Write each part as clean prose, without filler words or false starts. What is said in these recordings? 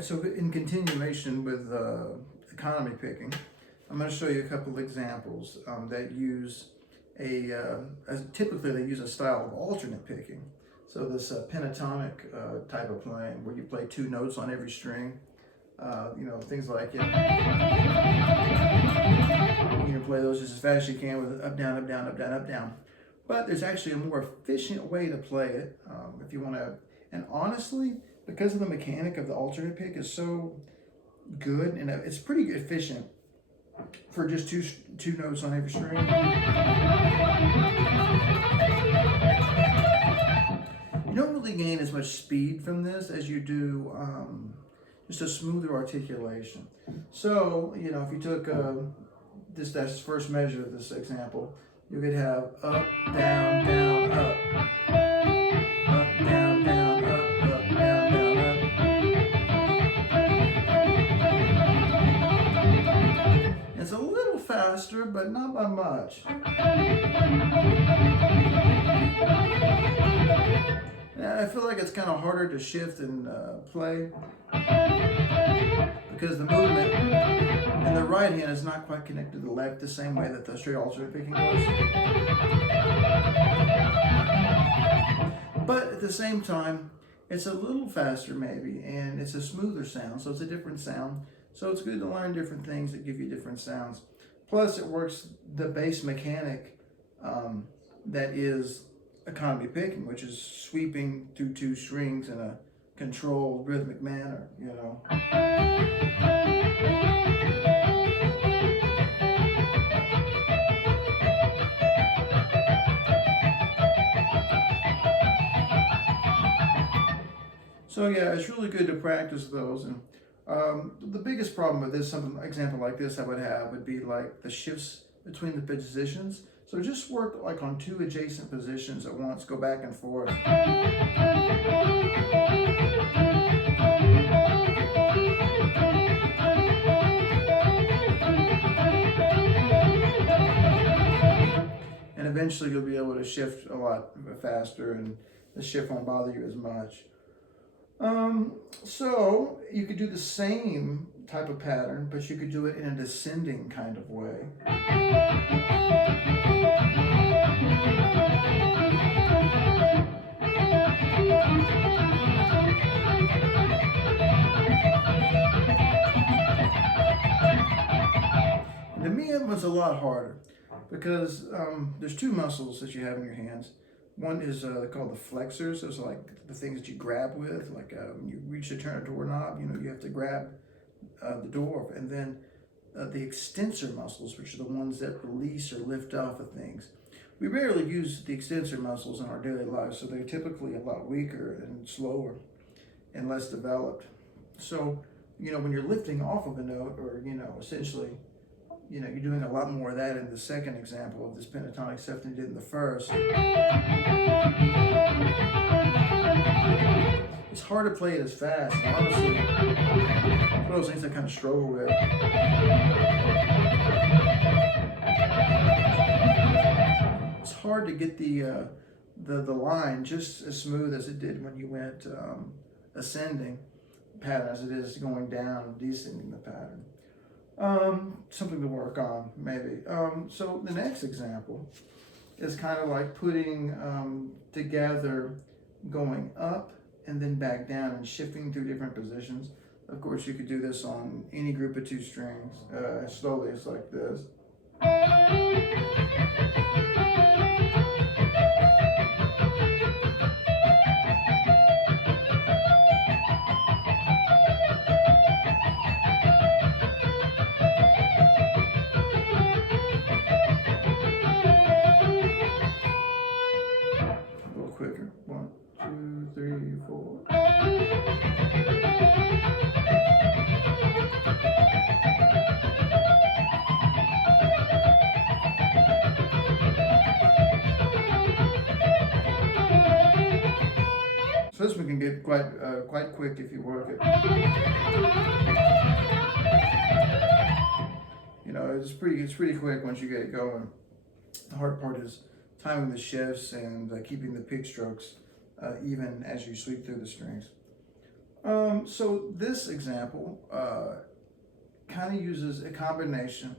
right, so in continuation with economy picking, I'm going to show you a couple of examples that use typically they use a style of alternate picking. So this pentatonic type of playing where you play two notes on every string, things like you can play those just as fast as you can with up, down, up, down, up, down, up, down. But there's actually a more efficient way to play it if you want to. And honestly, because of the mechanic of the alternate pick is so good, and it's pretty efficient for just two notes on every string. You don't really gain as much speed from this as you do just a smoother articulation. So, if you took that's the first measure of this example, you could have up, down, down, up. Up, down, down, up, up, down, down, up. It's a little faster, but not by much. And I feel like it's kind of harder to shift and play because the movement in the right hand is not quite connected to the left the same way that the straight alternate picking was. But at the same time, it's a little faster maybe, and it's a smoother sound, so it's a different sound. So it's good to learn different things that give you different sounds. Plus, it works the base mechanic that is economy picking, which is sweeping through two strings in a controlled rhythmic manner, So yeah, it's really good to practice those. And the biggest problem with this, some example like this I would be like the shifts between the positions. So just work like on two adjacent positions at once, go back and forth. And eventually you'll be able to shift a lot faster and the shift won't bother you as much. So you could do the same type of pattern, but you could do it in a descending kind of way. And to me, it was a lot harder because there's two muscles that you have in your hands. One is called the flexors. Those are like the things that you grab with, like you reach to turn a doorknob, you have to grab the door. And then the extensor muscles, which are the ones that release or lift off of things. We rarely use the extensor muscles in our daily lives, so they're typically a lot weaker and slower and less developed. So, when you're lifting off of a note, or, essentially, you're doing a lot more of that in the second example of this pentatonic stuff than you did in the first. It's hard to play it as fast, honestly. It's one of those things I kind of struggle with. It's hard to get the line just as smooth as it did when you went ascending pattern as it is going down and descending the pattern. Something to work on, maybe. So the next example is kind of like putting together, going up and then back down and shifting through different positions. Of course, you could do this on any group of two strings. Slowly, it's like this. Quicker. 1, 2, 3, 4. So this one can get quite quick if you work it. It's pretty quick once you get it going. The hard part is timing the shifts and keeping the pick strokes even as you sweep through the strings. So this example kind of uses a combination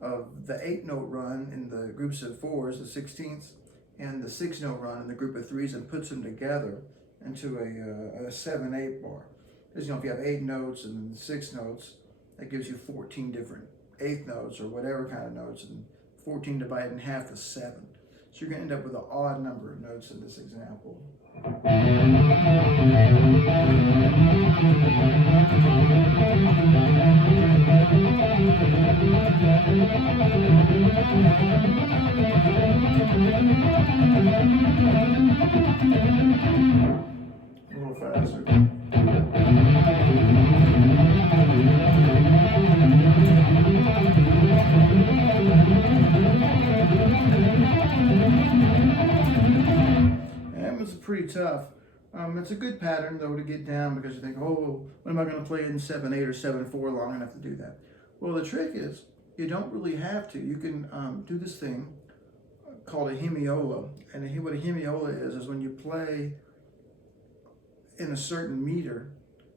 of the 8-note run in the groups of fours, the 16ths, and the 6-note run in the group of threes, and puts them together into a 7/8 bar. Because if you have 8 notes and 6 notes, that gives you 14 different 8th notes or whatever kind of notes, and 14 divided in half is 7. So you're going to end up with an odd number of notes in this example. A little faster. That was pretty tough. It's a good pattern though to get down, because you think, oh, when am I going to play in 7/8 or 7/4 long enough to do that? Well, the trick is you don't really have to. You can do this thing called a hemiola, and what a hemiola is when you play in a certain meter,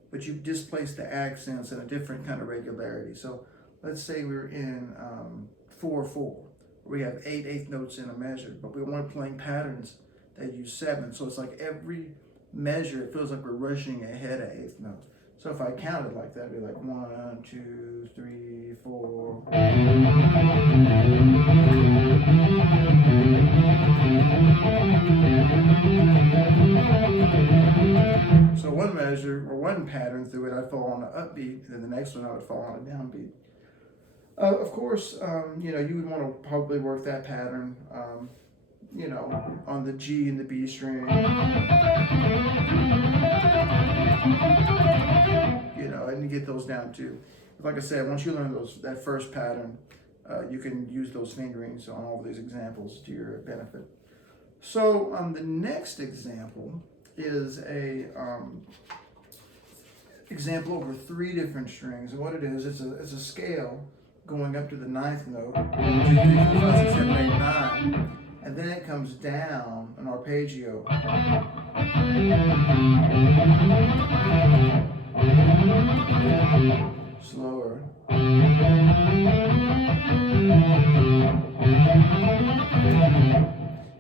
but you displace the accents in a different kind of regularity. So let's say we're in 4/4. We have 8 eighth notes in a measure, but we want playing patterns that use 7. So it's like every measure, it feels like we're rushing ahead of 8th notes. So if I counted like that, it'd be like 1, 2, 3, 4. So one measure or one pattern through it, I'd fall on an upbeat, and then the next one I would fall on a downbeat. Of course, you would want to probably work that pattern, on the G and the B string, and you get those down too. Like I said, once you learn that first pattern, you can use those fingerings on all of these examples to your benefit. So the next example is a example over 3 different strings, and what it is, it's a scale going up to the 9th note, 1, 2, 3, 4, 5, 6, 7, 8, 9, and then it comes down an arpeggio. Slower.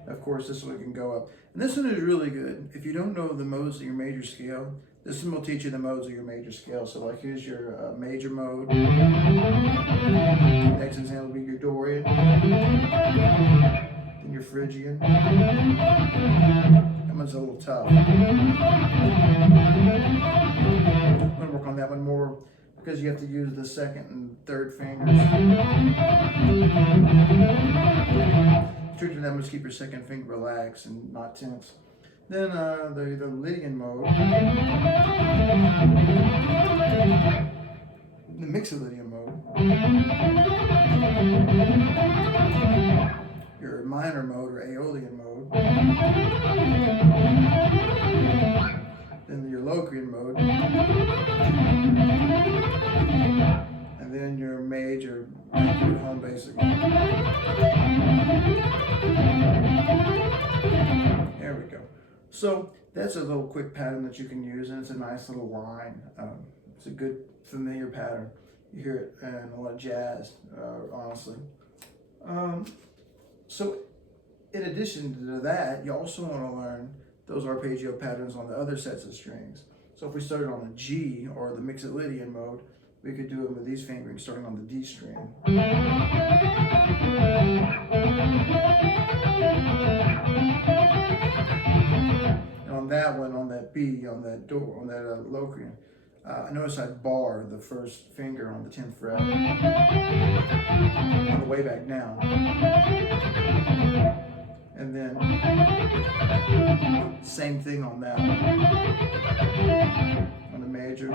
Of course, this one can go up. And this one is really good. If you don't know the modes of your major scale, this one will teach you the modes of your major scale. So like here's your major mode. Next example will be your Dorian. Then your Phrygian. That one's a little tough. I'm going to work on that one more because you have to use the 2nd and 3rd fingers. The trick to that is keep your 2nd finger relaxed and not tense. Then the Lydian mode, the Mixolydian mode, your minor mode or Aeolian mode, then your Locrian mode, and then your major home basic. There we go. So that's a little quick pattern that you can use, and it's a nice little line. It's a good familiar pattern. You hear it in a lot of jazz, honestly. So in addition to that, you also want to learn those arpeggio patterns on the other sets of strings. So if we started on the G or the Mixolydian mode, we could do it with these fingerings starting on the D string. And on that one, on that B, on that Locrian, notice I bar the first finger on the 10th fret on the way back down. And then same thing on that one, on the major.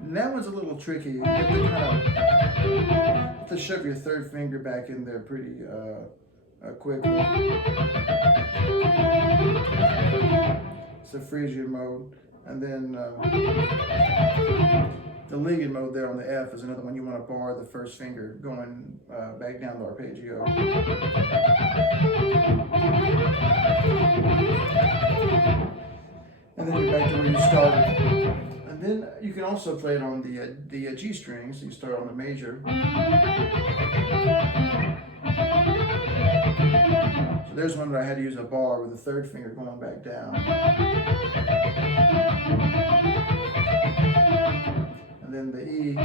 And that one's a little tricky. You have to shove your 3rd finger back in there pretty quickly. It's the Phrygian mode. And then The Ligon mode there on the F is another one you want to bar the first finger going back down the arpeggio. And then you're back to where you started. And then you can also play it on the G strings. So you start on the major. So there's one that I had to use a bar with the third finger going back down. And then the E.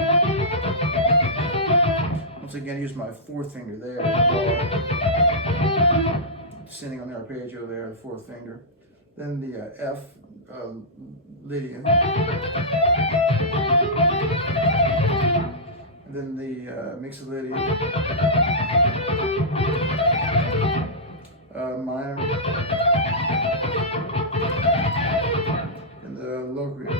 Once again, I use my fourth finger there. Descending on the arpeggio there, the fourth finger. Then the F, Lydian. And then the Mixolydian. Minor. And the Locrian.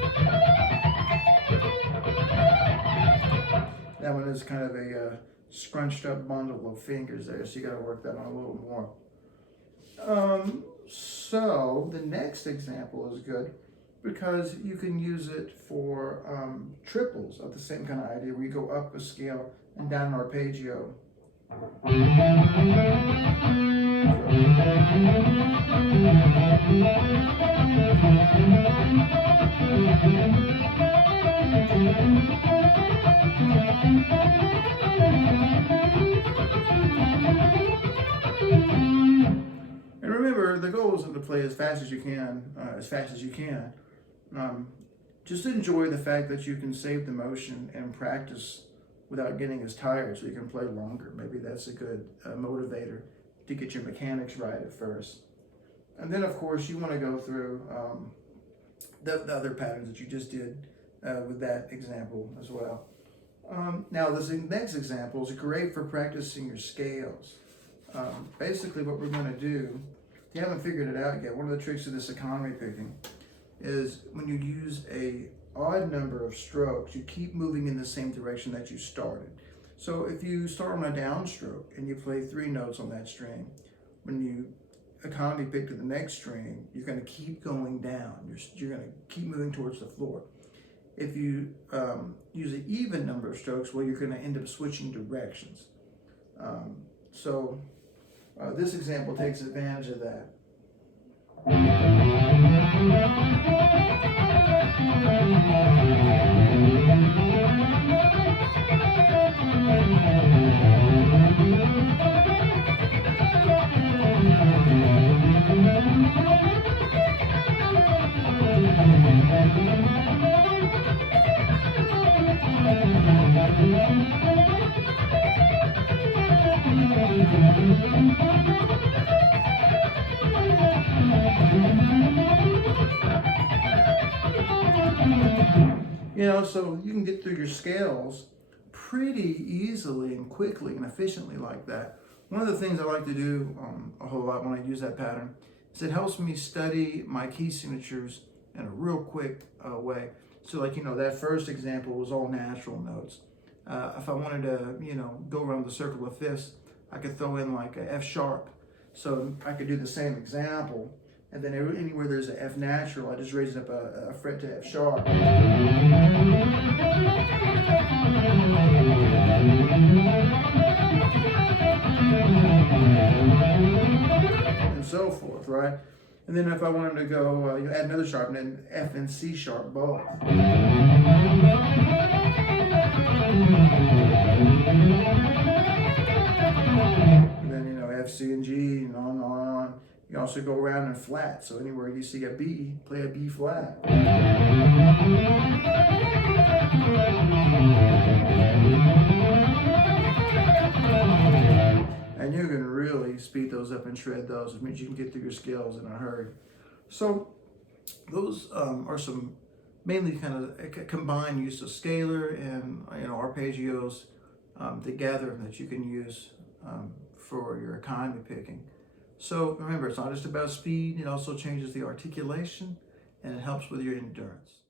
That one is kind of a scrunched up bundle of fingers there, so you got to work that on a little more. So the next example is good because you can use it for triples of the same kind of idea where you go up a scale and down an arpeggio. And remember, the goal isn't to play as fast as you can, just enjoy the fact that you can save the motion and practice without getting as tired so you can play longer. Maybe that's a good motivator to get your mechanics right at first. And then, of course, you want to go through the other patterns that you just did with that example as well. Now, this next example is great for practicing your scales. Basically, what we're going to do, if you haven't figured it out yet, one of the tricks of this economy picking is when you use a odd number of strokes, you keep moving in the same direction that you started. So if you start on a downstroke and you play 3 notes on that string, when you economy pick to the next string, you're going to keep going down. You're going to keep moving towards the floor. If you use an even number of strokes, well, you're going to end up switching directions. So this example takes advantage of that. You know, so you can get through your scales pretty easily and quickly and efficiently like that. One of the things I like to do a whole lot when I use that pattern is it helps me study my key signatures in a real quick way. So like, you know, that first example was all natural notes. If I wanted to, you know, go around the circle of fifths, I could throw in like a F sharp. So I could do the same example. And then anywhere there's an F natural, I just raise it up a fret to F sharp. And so forth, right? And then if I wanted to go, you add another sharp, and then F and C sharp both. And then, you know, F, C, and G, and on and on and on. You also go around in flat, so anywhere you see a B, play a B flat. And you can really speed those up and shred those, which means you can get through your scales in a hurry. So those are some mainly kind of combined use of scalar and, you know, arpeggios together that you can use for your economy picking. So remember, it's not just about speed, it also changes the articulation and it helps with your endurance.